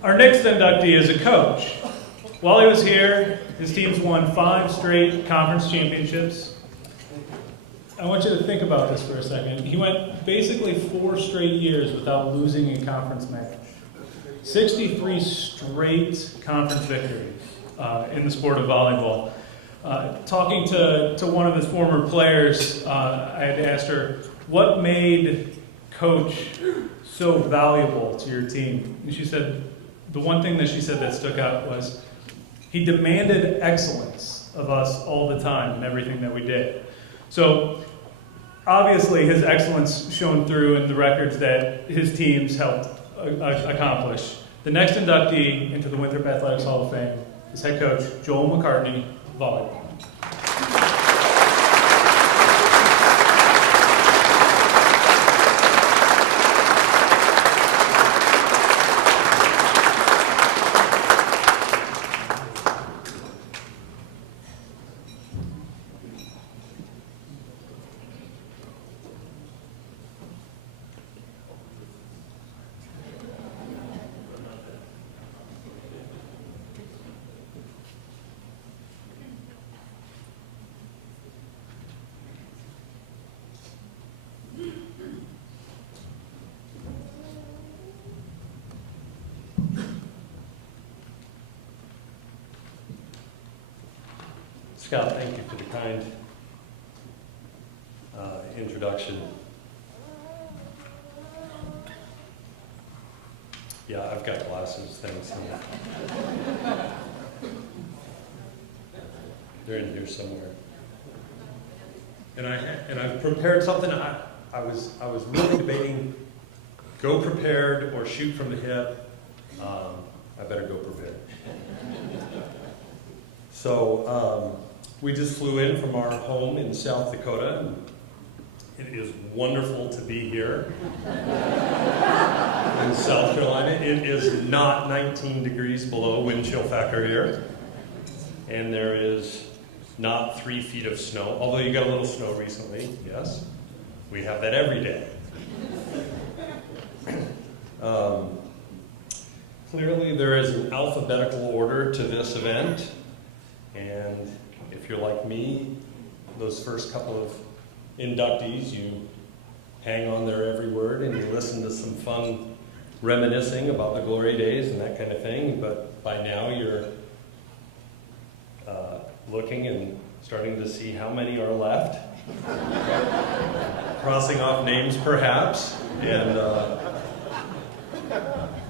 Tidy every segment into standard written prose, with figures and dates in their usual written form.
Our next inductee is a coach. While he was here, his teams won 5 straight conference championships. I want you to think about this for a second. He went basically 4 straight years without losing a conference match. 63 straight conference victories in the sport of volleyball. Talking to one of his former players, I had asked her, what made Coach so valuable to your team? And she said, the one thing that she said that stuck out was, he demanded excellence of us all the time in everything that we did. So, obviously, his excellence shone through in the records that his teams helped accomplish. The next inductee into the Winthrop Athletics Hall of Fame is head coach Joel McCartney, volleyball. Scott, thank you for the kind introduction. Yeah, I've got glasses, thanks. They're in here somewhere. And I've prepared something. I was really debating go prepared or shoot from the hip. I better go prepared. So we just flew in from our home in South Dakota. And it is wonderful to be here in South Carolina. It is not 19 degrees below wind chill factor here. And there is not 3 feet of snow, although you got a little snow recently, yes. We have that every day. Clearly there is an alphabetical order to this event. And if you're like me, those first couple of inductees, you hang on their every word and you listen to some fun reminiscing about the glory days and that kind of thing. But by now you're looking and starting to see how many are left. Crossing off names perhaps. And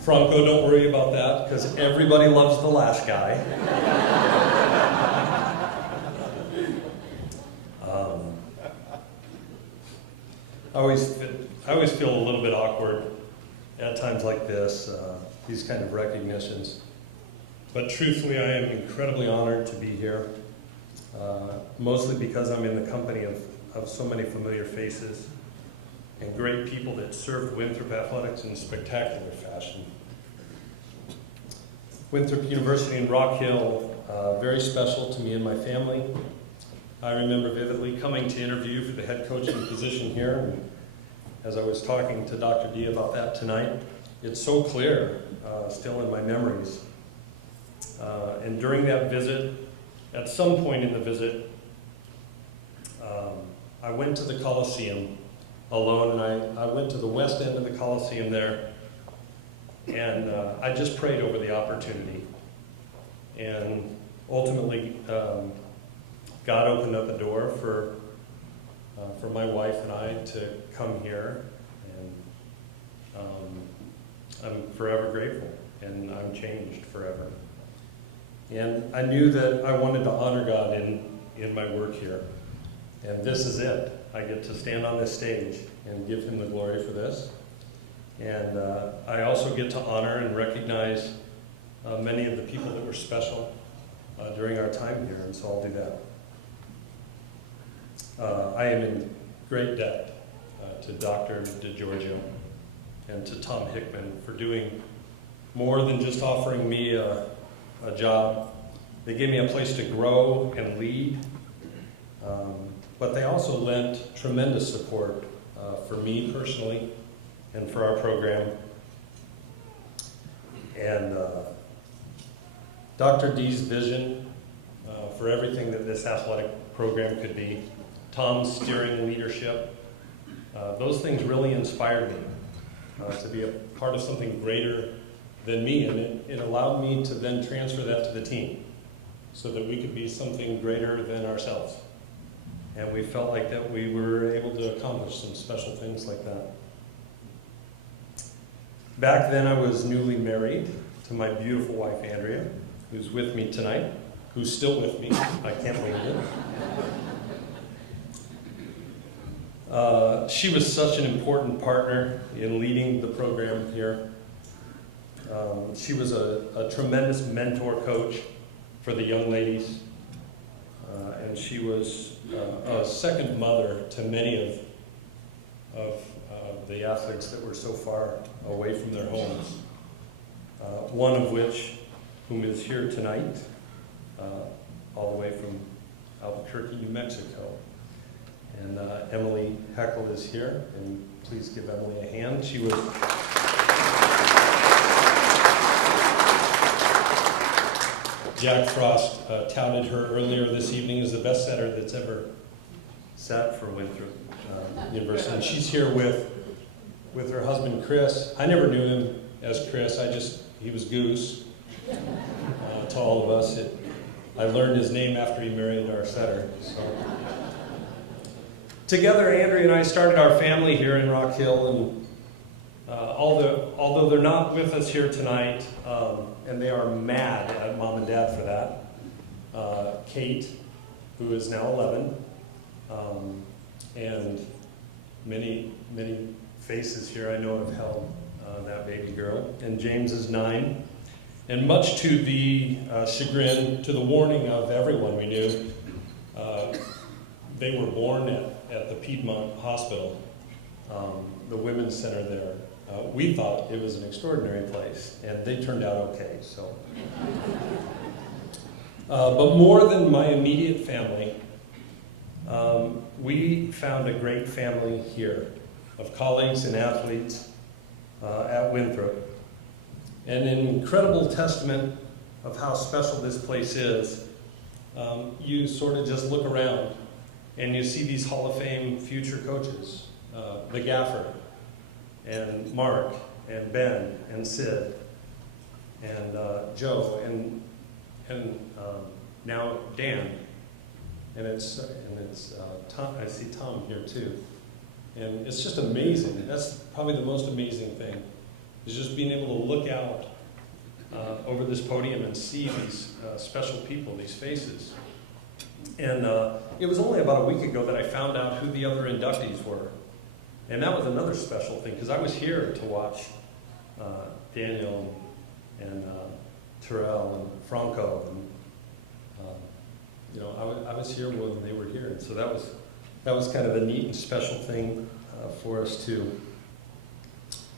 Franco, don't worry about that because everybody loves the last guy. I always feel a little bit awkward at times like this, these kind of recognitions. But truthfully, I am incredibly honored to be here, mostly because I'm in the company of so many familiar faces and great people that served Winthrop Athletics in spectacular fashion. Winthrop University in Rock Hill, very special to me and my family. I remember vividly coming to interview for the head coaching position here. And as I was talking to Dr. D about that tonight, it's so clear, still in my memories. And during that visit, at some point in the visit, I went to the Coliseum alone, and I went to the west end of the Coliseum there, and I just prayed over the opportunity. And ultimately, God opened up a door for my wife and I to come here, and I'm forever grateful, and I'm changed forever. And I knew that I wanted to honor God in my work here, and this is it. I get to stand on this stage and give Him the glory for this, and I also get to honor and recognize many of the people that were special during our time here, and so I'll do that. I am in great debt to Dr. DeGiorgio and to Tom Hickman for doing more than just offering me a job. They gave me a place to grow and lead, but they also lent tremendous support for me personally and for our program. And Dr. D's vision for everything that this athletic program could be, Tom's steering leadership, those things really inspired me to be a part of something greater than me, and it allowed me to then transfer that to the team so that we could be something greater than ourselves. And we felt like that we were able to accomplish some special things like that. Back then I was newly married to my beautiful wife Andrea, who's with me tonight, who's still with me. I can't believe it. She was such an important partner in leading the program here. She was a tremendous mentor coach for the young ladies, and she was a second mother to many of the athletes that were so far away from their homes. One of which, whom is here tonight, all the way from Albuquerque, New Mexico. And Emily Heckel is here, and please give Emily a hand. She was Jack Frost touted her earlier this evening as the best setter that's ever sat for Winthrop University. And she's here with her husband Chris. I never knew him as Chris. He was Goose to all of us. I learned his name after he married our setter. So. Together, Andrea and I started our family here in Rock Hill, and although they're not with us here tonight, and they are mad at Mom and Dad for that, Kate, who is now 11, and many faces here I know have held that baby girl, and James is 9, and much to the chagrin, to the warning of everyone we knew, they were born at the Piedmont Hospital, the women's center there. We thought it was an extraordinary place, and they turned out okay. So, but more than my immediate family, we found a great family here of colleagues and athletes at Winthrop, and an incredible testament of how special this place is. You sort of just look around, and you see these Hall of Fame future coaches, the Gaffer, and Mark, and Ben, and Sid, and Joe, and now Dan, and it's Tom. I see Tom here too, and it's just amazing. That's probably the most amazing thing, is just being able to look out over this podium and see these special people, these faces. And it was only about a week ago that I found out who the other inductees were. And that was another special thing, because I was here to watch Daniel and Terrell and Franco. And, I was here when they were here. And so that was kind of a neat and special thing for us too.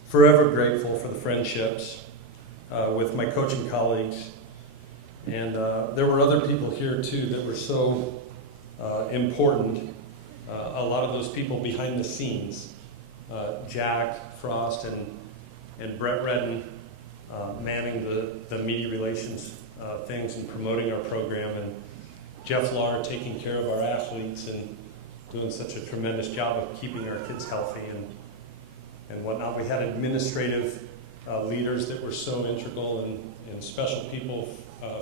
Forever grateful for the friendships with my coaching colleagues. And there were other people here too that were so important. A lot of those people behind the scenes, Jack Frost and Brett Redden, manning the media relations things and promoting our program, and Jeff Lahr taking care of our athletes and doing such a tremendous job of keeping our kids healthy and whatnot. We had administrative leaders that were so integral and special people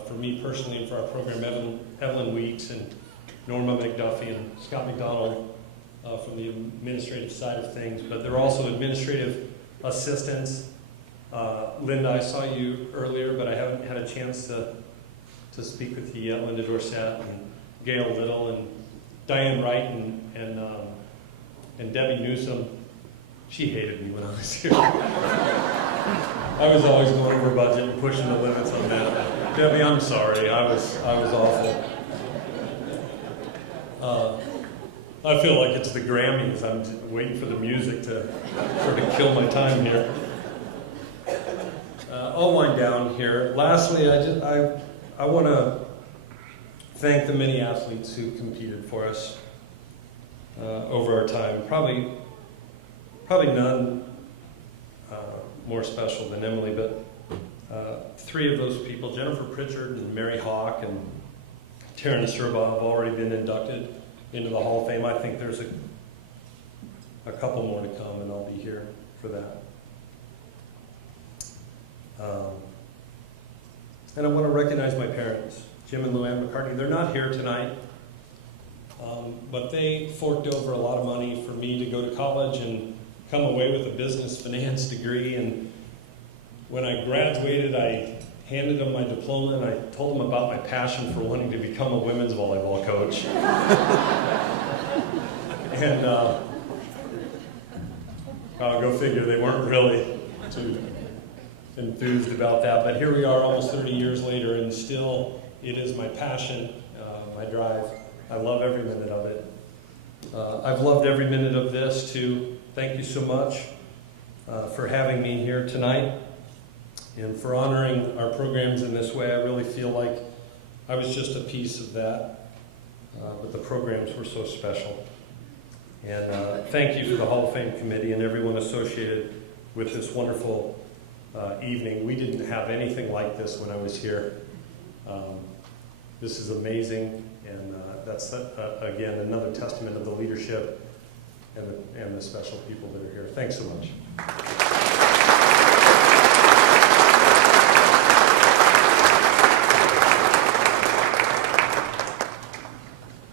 for me personally and for our program, Evelyn Weeks and Norma McDuffie and Scott McDonald from the administrative side of things. But there were also administrative assistants. Linda, I saw you earlier, but I haven't had a chance to speak with you yet. Linda Dorsett and Gail Little and Diane Wright and Debbie Newsom. She hated me when I was here. I was always going over budget and pushing the limits on that. Debbie, I'm sorry. I was awful. I feel like it's the Grammys. I'm waiting for the music to sort of kill my time here. I'll wind down here. Lastly, I want to thank the many athletes who competed for us over our time. Probably none more special than Emily, but Three of those people, Jennifer Pritchard and Mary Hawk and Taryn Serba, have already been inducted into the Hall of Fame. I think there's a couple more to come, and I'll be here for that. And I want to recognize my parents, Jim and Luann McCartney. They're not here tonight, but they forked over a lot of money for me to go to college and come away with a business finance degree. And when I graduated, I handed them my diploma and I told them about my passion for wanting to become a women's volleyball coach. And go figure, they weren't really too enthused about that. But here we are almost 30 years later, and still it is my passion, my drive. I love every minute of it. I've loved every minute of this too. Thank you so much for having me here tonight and for honoring our programs in this way. I really feel like I was just a piece of that, but the programs were so special. And thank you to the Hall of Fame Committee and everyone associated with this wonderful evening. We didn't have anything like this when I was here. This is amazing, and that's, again, another testament of the leadership and the special people that are here. Thanks so much.